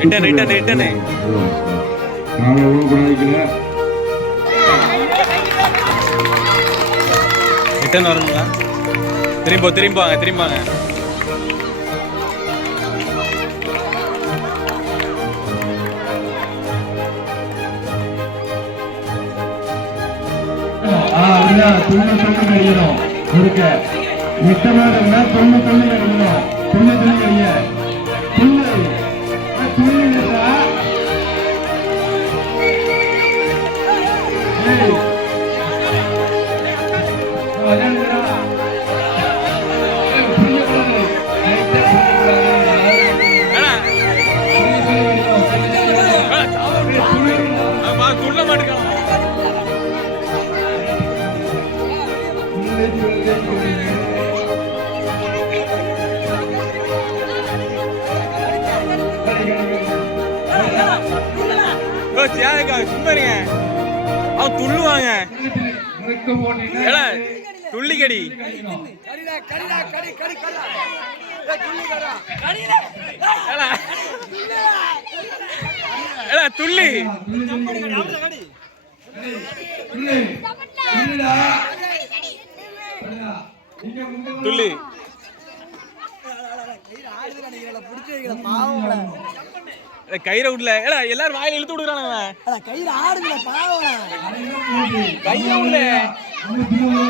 Return, return, return. நாம எவ்வளவு கூட வைக்கல ரிட்டர்ன் வரணுங்களா திரும்ப திரும்ப வாங்க திரும்ப வாங்க ஆ, அப்படிதான். துள்ளு துள்ளு கழியணும். முறுக்க. மிச்சமாக இருந்தா துள்ளு கழியணும். துள்ளு கழிய. பாவம்டா. ஏடா, கயிறை விடல ஏடா எல்லாரும் வாயில இழுத்து விடுறானுங்க கயிறு ஆடுதுடா, பாவம்டா. கையை விடல அங்க துள்ளு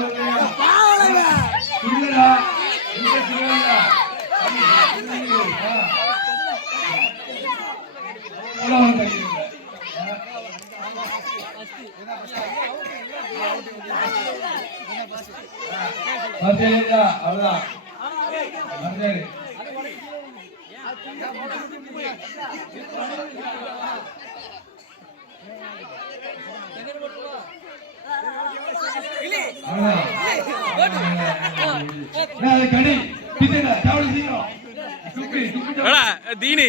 தீனி.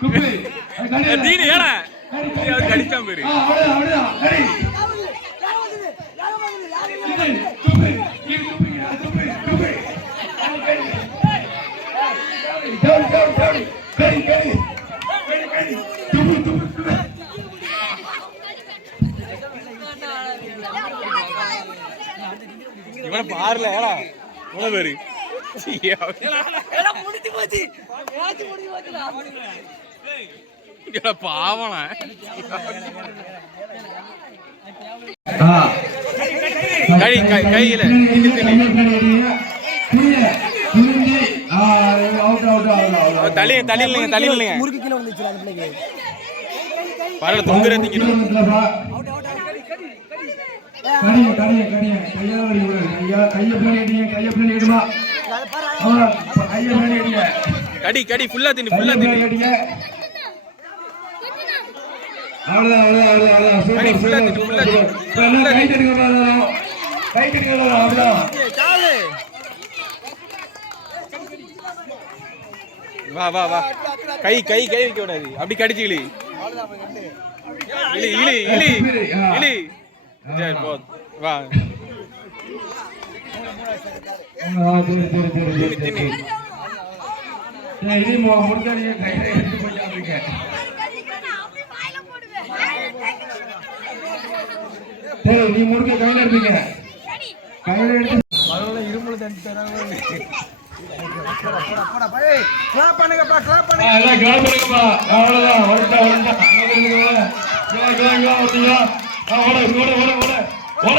துப்பி. அது கடி. ஏ, தீனி ஏடா. கடி, ஏய், கடி, அவன் கடி. கடிச்சான் பேரு ஆ, அவ்வளவுதான், அவ்வளவுதான். கடி. இவனை பாருல ஏடா. பேரு. பாவனா ஆ. கை, கை- கையில. தள்ளி தள்ளி இல்லைங்க தள்ளி இல்லைங்க முறுக்கு கீழே விழுந்துச்சுடா, அந்த பிள்ளைக்கு. பரவாயில்ல தொங்குற கடிங்க, கடிங்க, கடிங்க. கையால வலி. கையா- கையை பின்னாடி அடிங்க, கையை பின்னாடி அடிமா. கையை பின்னாடி அடிங்க. கடி கடி ஃபுல்லா தின்னு ஃபுல்லா தின்னு அடிங்க. அவ்வளவுதான், அவ்வளவுதான், அவ்வளவுதான். சூப்பர், சூப்பர், சூப்பர், எல்லாம் கை தட்டுங்க பாருங்க. கை எல்லாரும், அவ்வளவுதான். வா வா வா கை கை கை வைக்க கூடாது அப்படி கடிச்சு இழி இழி இழி இழி இழி சரி போ. வா. இது மு- முடிஞ்சாடிங்க, கையில எடுத்து போய்க்காதீங்க. சரி, நீ முறுக்க கையில கையில எடுத்து பண்ணுங்கப்பா, பண்ணுங்க. எல்லாம் பண்ணுங்கப்பா. அவ்வளவுதான் கிளா கிளா கிளா ஓட ஓட ஓட ஓட. ஓட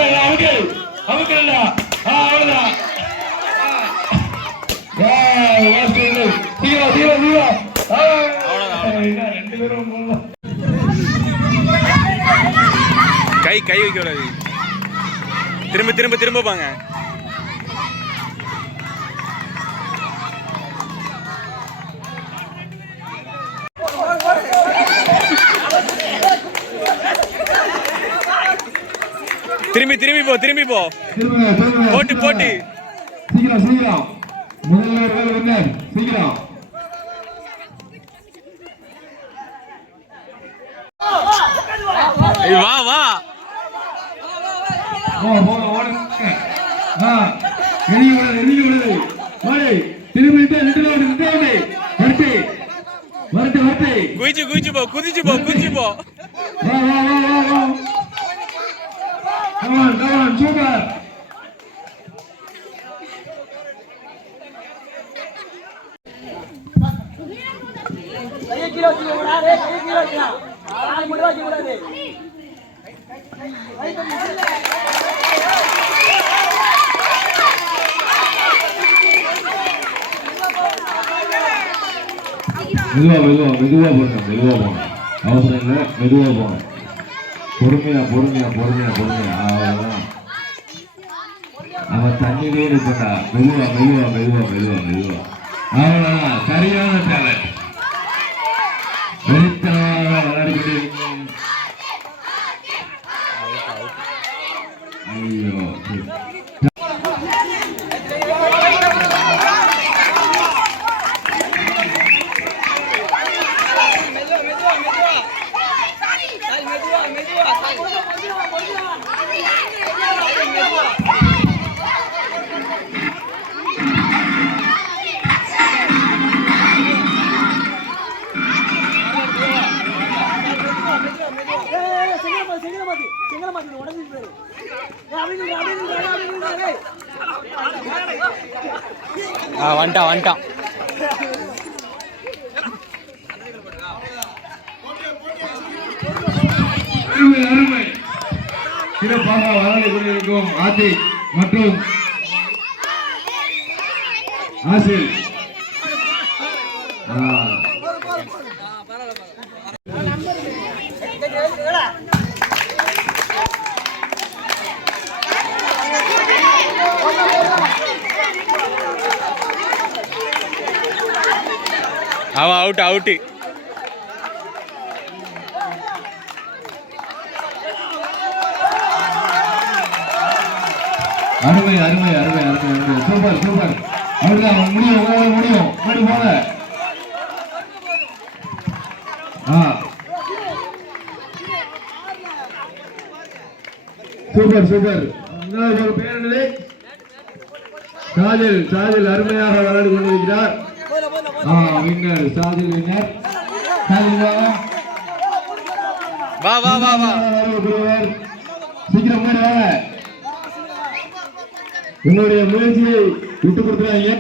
ஆ அவ்வளவுதான். சீக்கிரம் சீக்கிரம் சீக்கிரம் ஆ, ரெண்டு பேரும் கை வைக்க கூடாது. திரும்ப திரும்ப திரும்ப பாங்க. திரும்பி திரும்பி போ திரும்பி போ. போட்டு போட்டு. சீக்கிரம் சீக்கிரம். முதல்வர் வின்னர் சீக்கிரம். ஏய், வா வா. குதிச்சு குதிச்சு போ குதிச்சு போ குதிச்சு போ. Come on come on super கையை கீழே வச்சுக்க கூடாது கையை கீழே வைக்கலாம் கால் மட்டும் வைக்க கூடாது மெதுவா மெதுவா மெதுவா போங்க மெதுவா போங்க அவசரம் இல்லை மெதுவா போங்க பொறுமையா பொறுமையா பொறுமையா பொறுமையா. அவ்வளவுதான். அவன் தண்ணிலே இருக்கட்டா மெதுவா மெதுவா மெதுவா மெதுவா மெதுவா. அவ்வளவுதான். சரியான டேலண்ட் ஆ வந்துட்டான் வந்துட்டான் அருமை அருமை. சிறப்பாக விளையாடி கொண்டிருக்கும் ஆதி மற்றும் ஆசில். ஆ. அவன் அவுட் அவுட்டு அருமை அருமை அருமை அருமை அருமை. Super super. அவ்வளவுதான் முடியும் உங்களால முடியும். முன்னாடி போங்க. ஆ. Super super. சாஜில் சாஜில் அருமையாக விளையாடி கொண்டிருக்கிறார். வின்னர் சாஜில் வின்னர் வா வா வா வா. சீக்கிரம் வாங்க. உங்களுடைய முயற்சியை விட்டு கொடுத்துறாங்க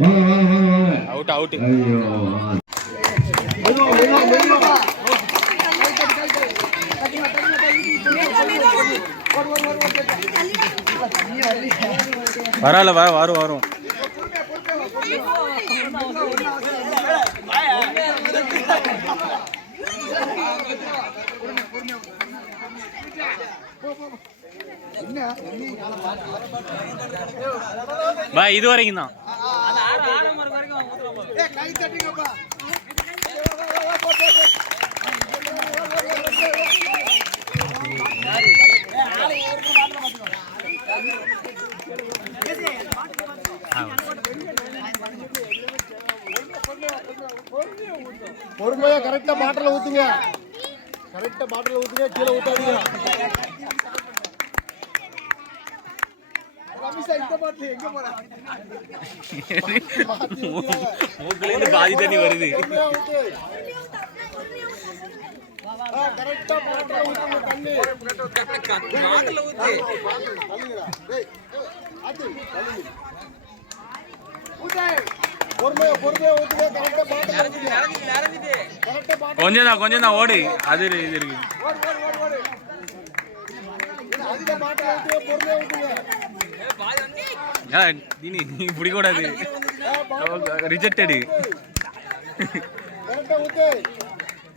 வாங்க வாங்க வாங்க வாங்க. அவுட் அவுட் ஐயோ பரவாயில்ல வர வரும் வரும். பா இது வரைக்கும் தான் பொறுமையா கரெக்டா பாட்டில ஊத்துங்க. கரெக்டா பாட்டில ஊத்துங்க கீழே ஊத்தாதீங்க. மூக்குலேருந்து பாதி தண்ணி வருது. பொறுமையா ஊத்து. ஆ, கரெக்டா பாட்டில ஊத்துங்க தண்ணி. தள்ளுங்கடா. டேய், ஆத்து, தள்ளுங்க. ஊத்து. கொஞ்சம் தான் கொஞ்சம் தான் ஓடு. அது இது இருக்கு. நீ பிடிக்கூடாது ரிஜெக்டடு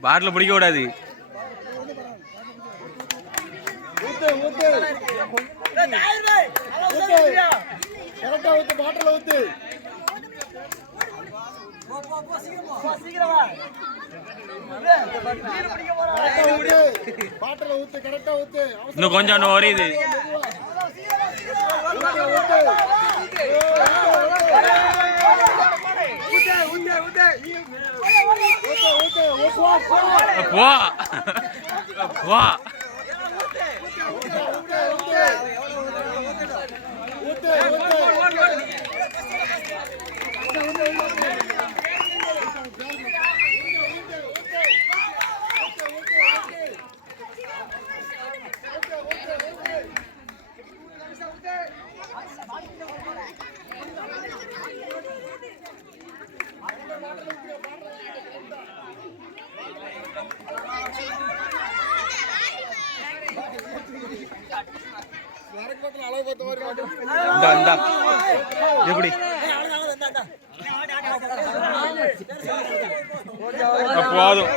பாட்டில் பிடிக்க கூடாது ஊத்து. ஊத்து. ஊத்து கரெக்டா ஊத்து பாட்டில ஊத்து கரெக்டா ஊத்து பாட்டில ஊத்து கரெக்டா ஊத்து அவசரம் இன்னும் கொஞ்சம் இன்னும் வரையுது. போ. போ. எப்படி? போதும்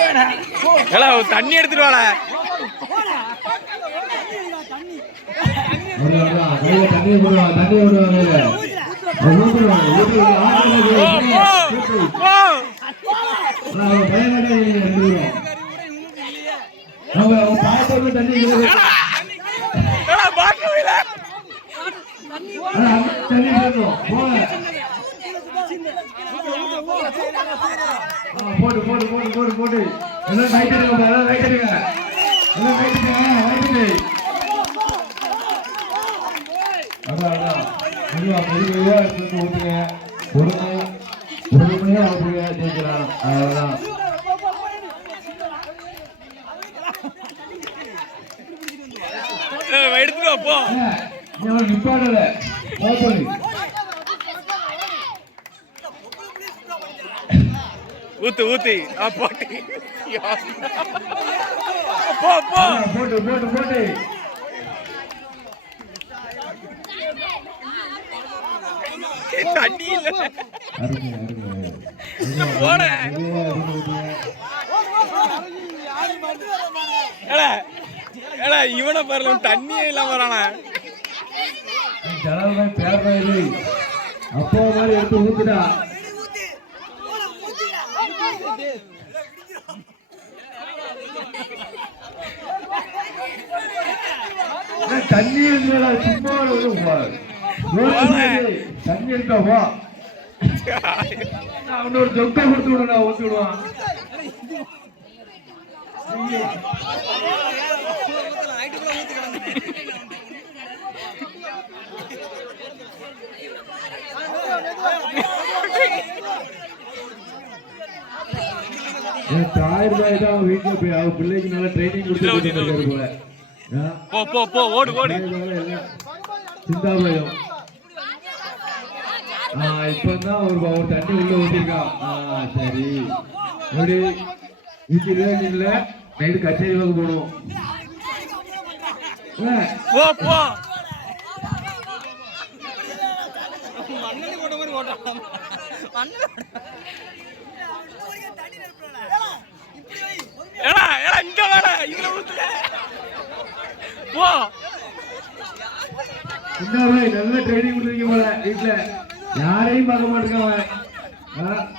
ஏடா தண்ணி எடுத்துட்டு வாடா. தண்ணி இருக்குது. போடு போடு போடு போடு போடு. எல்லாம் ரைட் எடுங்க எல்லாம் ரைட் எடுங்க எல்லாம் ரைட் எடுங்க ரைட் எடு அதான் அதான் மெதுவா மெதுவா எடுத்து ஊத்துங்க பொறுமை பொறுமையா ஊத்துங்க ஜெயிக்கலாம். அவ்வளவுதான். ஏய், எடுத்துட்டு வா போ. நிப்பாடல ஊத்து ஊத்தி. ஆ போட்டு. போ போ. போட்டு போட்டு போட்டு. தண்ணி இல்ல. போட. ஏடா ஏடா இவனை பாருல தண்ணியே இல்லாம வரானா? அப்போ மாதிரி எடுத்து ஊத்துடா. ஏய், தண்ணி இருந்தா சும்மா தண்ணி இருக்கா போ அவனோட ஒரு ஜொக்கை கொடுத்து விடுடா ஊத்தி விடுவான். ஆயிரம் ரூபாய் தான் அவன் வீட்டுல போய் அவன் பிள்ளைக்கு நல்லா ட்ரைனிங் கொடுத்து போல? போ போ போ ஓடு ஓடு. சிந்தாபயம் ஆ இப்பதான் ஒரு ஒரு தண்ணி உள்ள ஊத்திருக்கான் சரி. எப்படி வீட்டுல இல்ல நைட்டு கச்சேரி வாங்க போகணும். ஏ, போ போ. ஏடா ஏடா இங்க வாடா. இதுல ஊத்துற போ சிந்தாபாய் நல்ல ட்ரைனிங் கொடுத்துருக்கீங்க போல வீட்டுல யாரையும் பார்க்க மாட்டேங்க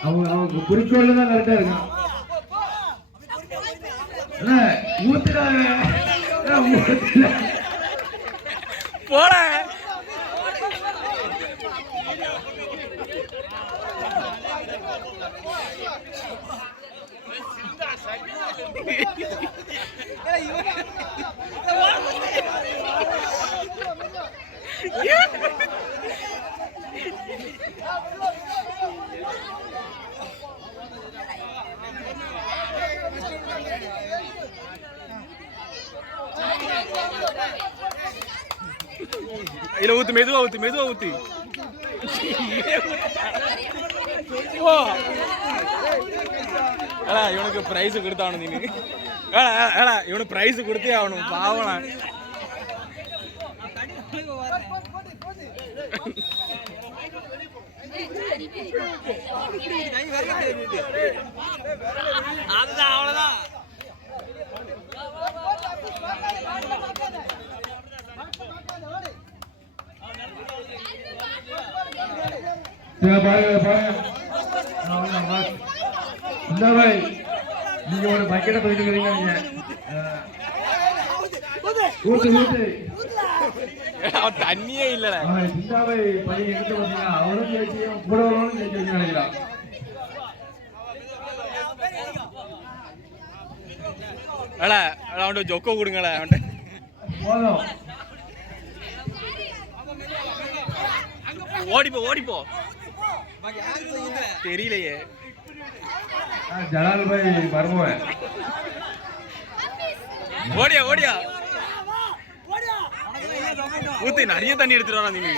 அவன். குறிக்கோள்ல தான் கரெக்டா இருக்கான். அண்ணா, ஊத்துடாத. ஏ, இதுல ஊத்து மெதுவா ஊத்து மெதுவா ஊத்து. இவனுக்கு பிரைஸ் கொடுத்தானு நீ? ஏடா ஏடா இவனுக்கு பிரைஸ் கொடுத்தே ஆகணும் பாவனா அதுதான் அவ்வளவுதான். இந்த நீங்க ஒரு பக்கெட்டை போயிட்டு இருக்கிறீங்க நீங்க. ஊத்து ஊத்து அவன் தண்ணியே இல்லடா. அவன் சிந்தாவை பையன் எடுத்து ஜெயிச்சியும் கூட நினைக்கிறான் அவன்கிட்ட ஜொக்கோ கொடுங்கடா அவன்கிட்ட. போதும் ஓடிப்போ ஓடிப்போ தெரியலையே. ஜலால் பாய் மருமவன் ஓடியா ஓடியா. ஊத்து நிறைய தண்ணி எடுத்துட்டு வரா நீங்க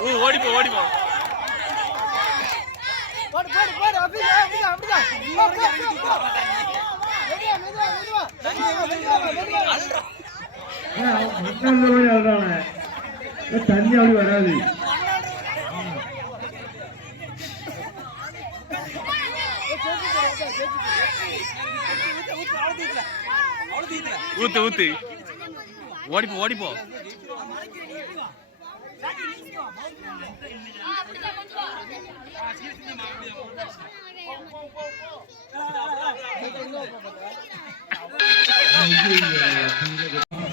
ஊ, ஓடிப்போ ஓடிப்போ தண்ணி அப்படி வராது அப்படிதான் அப்படிதான் அப்படிதான் போ, போ, போ, போ. மெதுவா மெதுவா மெதுவா மெதுவா மெதுவா மெதுவா ஏன் அவன் முன்னாடி மாதிரி அழுறானே ஏன் தண்ணி அப்படி வராது ஊத்து ஊத்து. ஓடிப்போ ஓடிப்போ.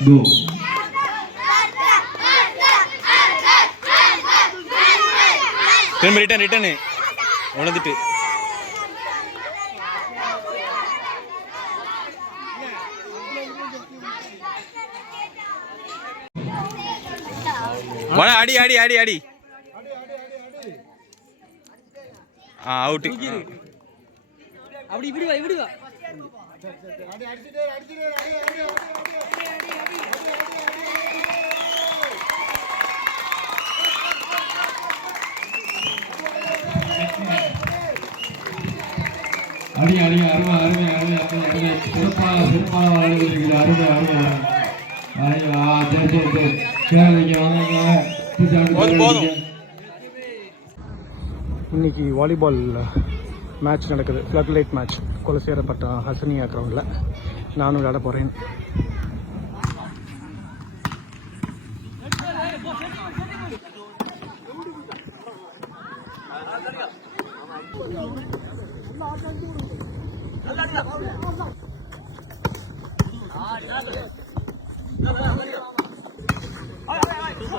கோ திரும்ப ரிட்டர்ன் ரிட்டர்னு உணர்ந்துட்டு. வட அடி அடி அடி அடி. ஆ அவுட்டு அப்படி இப்படி வா இப்படி வா. அடி அடி அடி அடி அடி அடி அடி அருமை அருமை அருமை அருமை அருமை. சிறப்பாக சிறப்பாக வாழ்ந்துருக்குது அருமை அருமை அருமை. சரி சரி சரி. இன்னைக்கு வாலிபால் மேட்ச் நடக்குது ஃப்ளட் லைட் மேட்ச் கொலசேரப்பட்ட ஹசனியா கிரவுண்டில் நானும் விளையாட போகிறேன்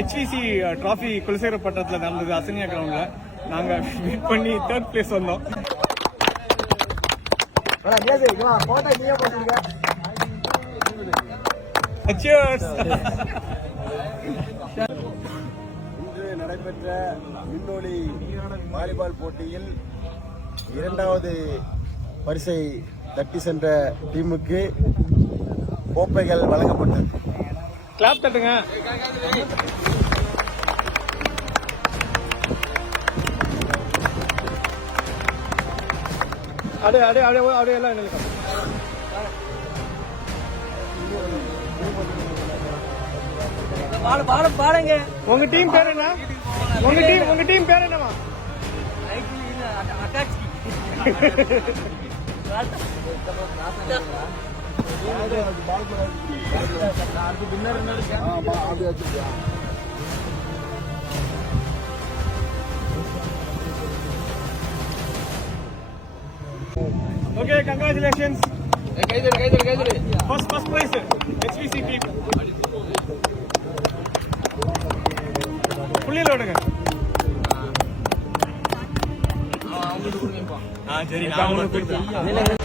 ஹெச்விசி ட்ராஃபி குலசேரப்பட்டத்தில் நடந்தது அசனியா கிரவுண்டில் நாங்கள் வின் பண்ணி தேர்ட் பிளேஸ் வந்தோம்! இன்று நடைபெற்ற விண்ணொலி வாலிபால் போட்டியில் இரண்டாவது பரிசை தட்டி சென்ற டீமுக்கு கோப்பைகள் வழங்கப்பட்டது. கிளாப் தட்டுங்க. அப்படியே அப்படியே அப்படியே அப்படியே எல்லாம் நினைக்கும் பாடு பாடு பாடுங்க உங்க டீம் பேர் என்ன? உங்க டீம் உங்க டீம் பேர் என்னமா ஓகே கங்க்ராச்சுலேஷன்ஸ் கைதடு கைதடு கைதடு first first prize HPC team புள்ளியில் விடுங்க ஆ சரி நான் உங்களுக்கு கொடுத்தேன்